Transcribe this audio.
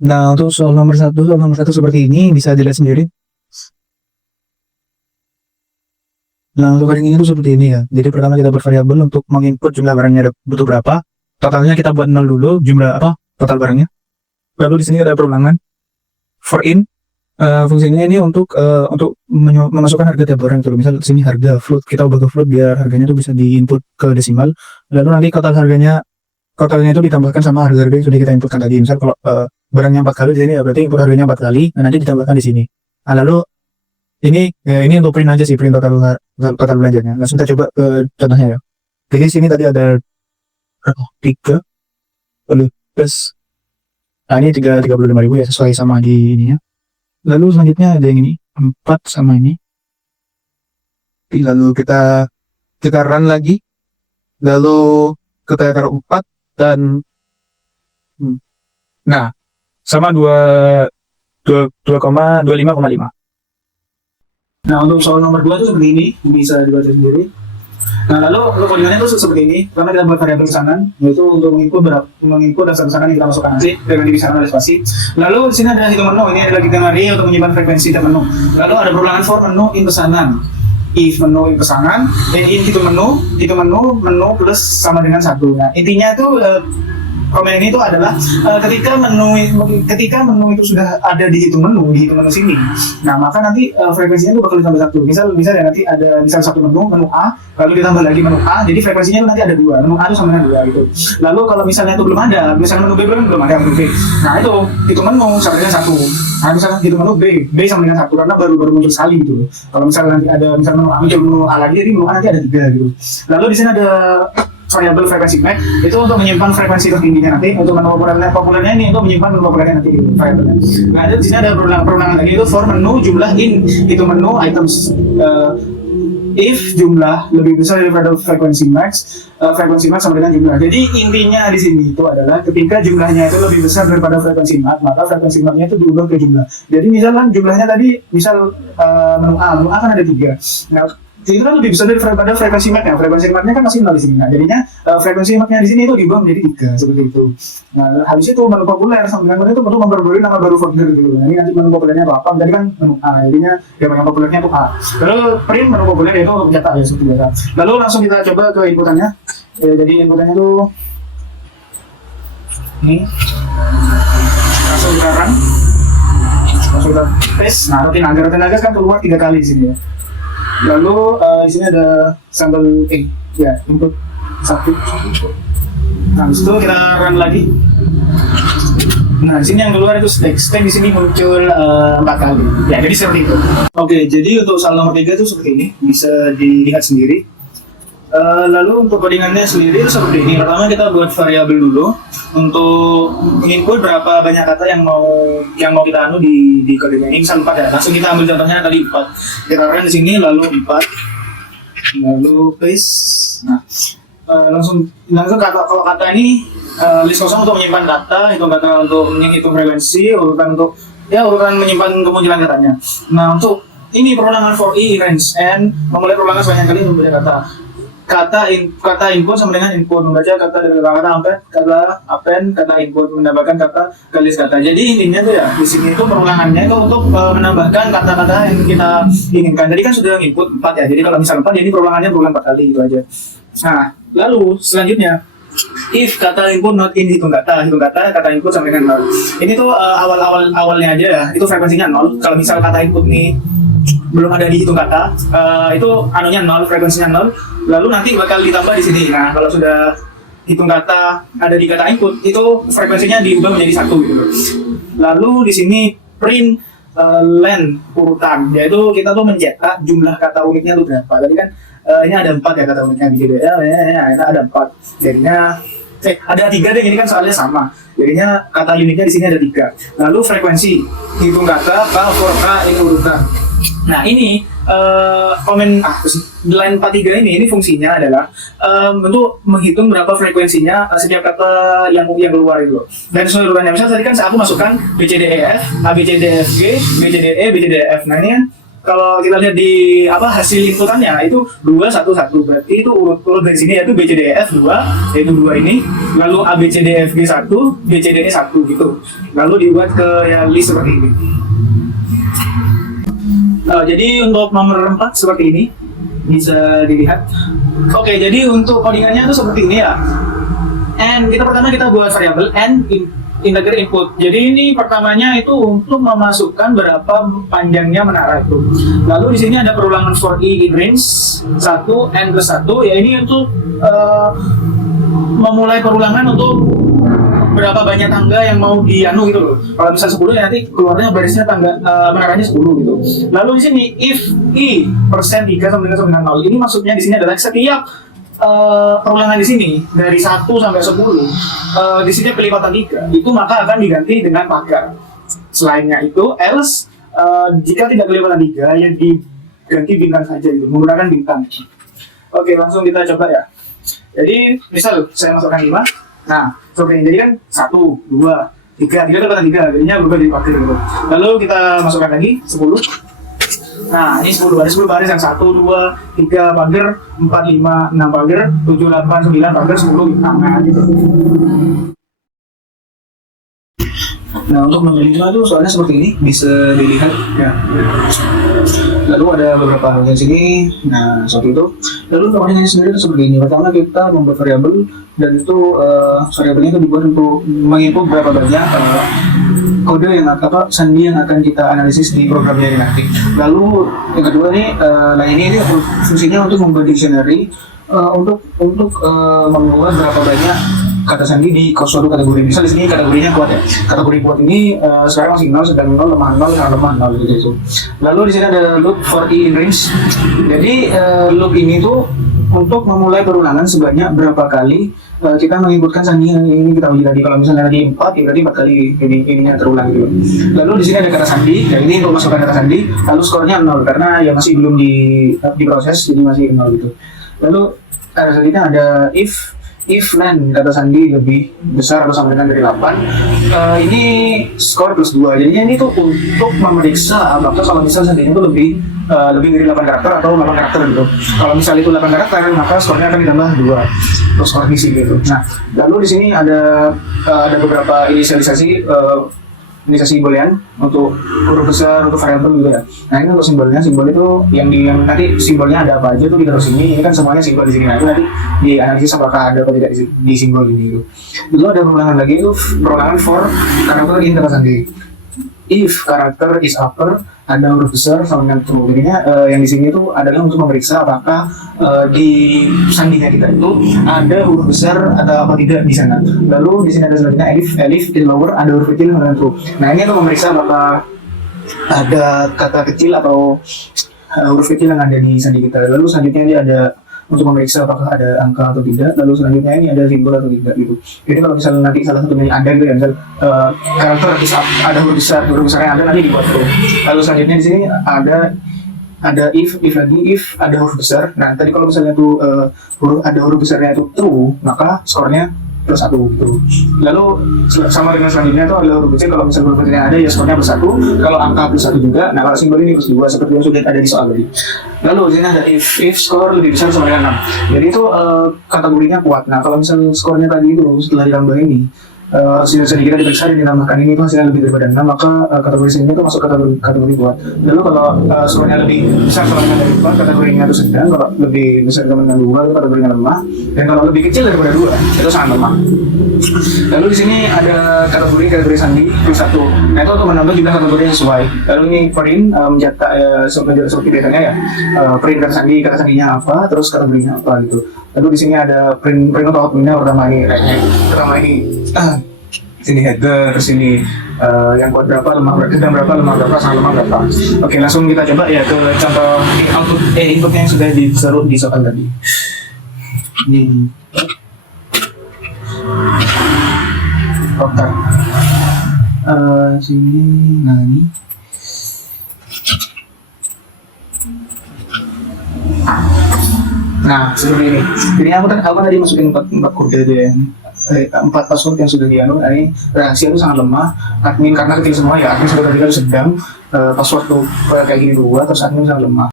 Nah, untuk soal nomor satu seperti ini bisa dilihat sendiri. Nah, untuk coding ini tuh seperti ini ya. Jadi pertama kita buat variabel untuk menginput jumlah barangnya butuh berapa. Totalnya kita buat 0 dulu, jumlah apa? Total barangnya. Lalu di sini ada perulangan for in. Fungsinya ini untuk memasukkan harga tiap barang itu. Misal di sini harga float, kita ubah ke float biar harganya itu bisa diinput ke desimal. Lalu nanti totalnya itu ditambahkan sama harga-harga yang sudah kita inputkan tadi. Misal kalau barangnya 4 kali di sini ya berarti input harganya 4 kali, nah nanti ditambahkan di sini. Nah, lalu ini untuk print aja sih, print total belanjanya. Langsung kita coba ke contohnya ya. Jadi sini tadi ada 3 lalu plus, nah ini 35.000 ya, sesuai sama di ininya. Lalu selanjutnya ada yang ini 4 sama ini. Lalu kita run lagi. Lalu kita taruh 4 dan nah sama 25,5. Nah, untuk soal nomor 2 itu seperti ini, bisa dibaca sendiri. Nah, lalu codingannya itu seperti ini. Karena kita buat variabel pesanan, yaitu untuk menginput dasar pesanan yang kita masukkan nanti dengan di pesanan ada spasi. Lalu di sini ada hitung menu, ini adalah kita mari untuk menyimpan frekuensi tiap menu. Lalu ada perulangan for menu in pesanan. If menu in pesanan, dan in hitung menu plus sama dengan 1. Nah, intinya itu komen ini itu adalah ketika menu itu sudah ada di hitung menu sini, nah maka nanti frekuensinya itu bakal ditambah 1. Misal ya nanti ada satu menu A, lalu ditambah lagi menu A, jadi frekuensinya itu nanti ada 2, menu A itu sama dengan 2 gitu. Lalu kalau misalnya itu belum ada, misalnya menu B belum ada menu B, nah itu hitung menu sama dengan 1. Nah misalnya hitung menu B sama dengan 1 karena baru muncul sekali gitu. Kalau misalnya nanti ada misalnya menu A lagi, jadi menu A nanti ada 3 gitu. Lalu di sini ada variabel frekuensi max itu untuk menyimpan frekuensi tertingginya nanti, untuk menu populernya ini untuk menyimpan menu populernya nanti gitu, variabelnya. Nah di sini ada perulangan lagi itu for menu jumlah in itu menu items if jumlah lebih besar daripada frekuensi max sama dengan jumlah. Jadi intinya di sini itu adalah ketika jumlahnya itu lebih besar daripada frekuensi max, maka frekuensi maxnya itu diubah ke jumlah. Jadi misalkan jumlahnya tadi menu A kan ada 3. Nah itu kan lebih besar daripada frekuensi max-nya. Frekuensi max-nya kan masih 0 di sini. Nah, jadinya frekuensi max-nya di sini itu diubah menjadi 3 seperti itu. Nah, habis itu menu populer sama dengan menu itu untuk memperbarui nama baru folder gitu. Nah, ini nanti menu populernya apa? Tadi kan menu A, jadinya yang populernya itu A. Lalu print menu populer itu untuk mencetak ya seperti biasa. Lalu langsung kita coba ke inputannya. Jadi inputannya itu ini. Langsung kita run. Langsung kita paste. Nah, rutin agar kan keluar 3 kali di sini ya. Lalu di sini ada sampel input 1. Nah, habis itu kita run lagi. Nah, di sini yang keluar itu stack di sini muncul 4 kali. Ya, jadi seperti itu. Oke, jadi untuk soal nomor 3 itu seperti ini, bisa dilihat sendiri. Lalu untuk codingannya sendiri itu seperti ini. Pertama kita buat variabel dulu untuk menginput berapa banyak kata yang mau kita anu di codingan ini. Misal 4 ya. Langsung kita ambil contohnya tadi 4. Kita run di sini lalu 4. Lalu paste. Nah, langsung kalau kata ini list kosong untuk menyimpan data, hitung kata untuk menghitung frekuensi, urutan menyimpan kemunculan katanya. Nah, untuk ini perulangan for i range and memulai perulangan sebanyak kali untuk membaca kata input sama dengan input, membaca kata dari kata append, kata input, menambahkan kata ke list kata. Jadi intinya tuh ya di sini itu perulangannya itu untuk menambahkan kata-kata yang kita inginkan. Tadi kan sudah input 4 ya. Jadi kalau misal 4 jadi perulangannya berulang 4 kali gitu aja. Nah, lalu selanjutnya if kata input not in hitung kata input sama dengan 0. Ini tuh awalnya aja ya, itu frekuensinya 0. Kalau misal kata input nih belum ada di hitung kata, itu anunya 0, frekuensinya 0. Lalu nanti bakal ditambah di sini. Nah, kalau sudah hitung kata ada di kata input, itu frekuensinya diubah menjadi 1 gitu. Lalu di sini print len urutan, yaitu kita tuh mencetak jumlah kata uniknya itu berapa. Tadi kan ini ada 4 ya kata uniknya gitu ya. Ini ada 4. Jadinya ada 3 deh, ini kan soalnya sama. Jadinya kata uniknya di sini ada 3. Lalu frekuensi hitung kata for ini urutan. Nah, ini line 43 ini fungsinya adalah untuk menghitung berapa frekuensinya setiap kata yang keluar itu. Dan sesuai urutannya. Misal tadi kan aku masukkan B C D E F, A B C D F G, B C D E, B C D F. Nah, ini kan kalau kita lihat di hasil inputannya itu 211, berarti itu urut dari sini yaitu BCDEF 2, yaitu 2 ini, lalu ABCDEFG 1, BCD 1 gitu. Lalu dibuat ke list seperti ini. Jadi untuk nomor 4 seperti ini bisa dilihat. Oke, jadi untuk codingannya itu seperti ini ya. And kita buat variabel n integer input. Jadi ini pertamanya itu untuk memasukkan berapa panjangnya menara itu. Lalu di sini ada perulangan for i in range 1 n plus 1. Ya ini untuk memulai perulangan untuk berapa banyak tangga yang mau dianu gitu loh. Kalau misal 10 ya nanti keluarnya barisnya tangga menaranya 10 gitu. Lalu di sini if i persen 3 sama dengan 0. Ini maksudnya di sini adalah setiap perulangan di sini dari 1 sampai 10 di sini pelipatan 3 itu maka akan diganti dengan pagar. Selainnya itu else jika tidak kelipatan 3 ya diganti bintang saja gitu, menggunakan bintang. Oke, langsung kita coba ya. Jadi misal saya masukkan 5. Nah, seperti ini. Jadi kan 1, 2, 3 kelipatan 3 jadinya berubah jadi pagar gitu. Lalu kita masukkan lagi 10. Nah, ini 10, ada 10 baris yang 1, 2, 3 pagar, 4, 5, 6 pagar, 7, 8, 9 pagar, 10 bintang, nah gitu. Nah, untuk nomor 5 itu soalnya seperti ini, bisa dilihat ya. Lalu ada beberapa hal di sini, nah seperti itu. Lalu codingannya sendiri itu seperti ini. Pertama kita membuat variabel dan itu variabelnya itu dibuat untuk menginput berapa banyak kode yang sandi yang akan kita analisis di programnya ini nanti. Lalu yang kedua nih, ini fungsinya untuk membuat dictionary untuk membuat berapa banyak kata sandi di suatu kategori. Misal di sini kategorinya kuat ya. Kategori kuat ini sekarang masih 0, sedang 0, lemah 0, sangat lemah 0 gitu. Lalu di sini ada loop for i in range. Jadi loop ini tuh untuk memulai perulangan sebanyak berapa kali kita menginputkan sandi yang ini kita uji tadi. Kalau misalnya tadi 4, ya berarti 4 kali ininya terulang gitu. Lalu di sini ada kata sandi, dan ini untuk masukkan kata sandi, lalu skornya 0 karena ya masih belum diproses, jadi masih 0 gitu. Lalu selanjutnya ada if len kata sandi lebih besar atau sama dengan dari 8, ini skor plus 2. Jadinya ini tuh untuk memeriksa apakah kalau misal sandinya itu lebih dari 8 karakter atau 8 karakter gitu. Kalau misal itu 8 karakter, maka skornya akan ditambah 2 untuk skor misi gitu. Nah, lalu di sini ada beberapa inisialisasi boolean untuk huruf besar, untuk variabel gitu ya. Nah, ini untuk simbolnya, simbol itu yang nanti simbolnya ada apa aja tuh ditaruh sini. Ini kan semuanya simbol di sini. Nah, itu nanti dianalisis apakah ada atau tidak di simbol ini gitu. Lalu ada perulangan lagi itu perulangan for karakter in kata sandi. If karakter is upper, ada huruf besar sama dengan true. Jadinya yang di sini itu adalah untuk memeriksa apakah di sandinya kita itu ada huruf besar atau apa tidak di sana. Lalu di sini ada selanjutnya elif in lower, ada huruf kecil sama dengan true. Nah, ini untuk memeriksa apakah ada kata kecil atau huruf kecil yang ada di sandi kita. Lalu selanjutnya ini ada untuk memeriksa apakah ada angka atau tidak. Lalu selanjutnya ini ada simbol atau tidak gitu. Jadi kalau misalnya nanti salah satunya ada gitu ya, misal karakter ada huruf besarnya ada nanti dibuat true. Lalu selanjutnya di sini ada if lagi, if ada huruf besar. Nah, tadi kalau misalnya itu ada huruf besarnya itu true, maka skornya plus 1 gitu. Lalu sama dengan selanjutnya itu adalah huruf kecil. Kalau misalnya huruf kecilnya ada ya skornya plus 1. Kalau angka plus 1 juga. Nah, kalau simbol ini plus 2 seperti yang sudah ada di soal tadi. Lalu di sini ada if skor lebih besar sama dengan 6. Jadi itu kategorinya kuat. Nah, kalau misalnya skornya tadi itu setelah ditambah ini hasil kita diperiksa dan ditambahkan ini itu hasilnya lebih daripada 6, maka kategori sini itu masuk kategori kuat. Lalu kalau skornya lebih besar sama dengan dari 4, kategorinya itu sedang. Kalau lebih besar sama dengan 2 itu kategorinya lemah, dan kalau lebih kecil daripada 2 itu sangat lemah. Lalu di sini ada kategori sandi plus 1. Nah, itu untuk menambah juga kategori yang sesuai. Lalu ini print mencetak seperti biasanya ya, print kata sandinya apa, terus kategorinya apa gitu. Lalu di sini ada print atau outputnya pertama ini sini header, sini yang kuat berapa, lemah berapa, sangat lemah berapa. Oke, langsung kita coba ya ke contoh inputnya yang sudah ditaruh di soal tadi. Ini kotak sini, nah ini nah seperti ini. Jadi aku tadi masukin 4 kode itu ya. 4 password yang sudah dianu, ini rahasia itu sangat lemah. Admin karena kecil semua ya, admin sudah tadi sedang password tuh kayak gini dua, terus admin sangat lemah.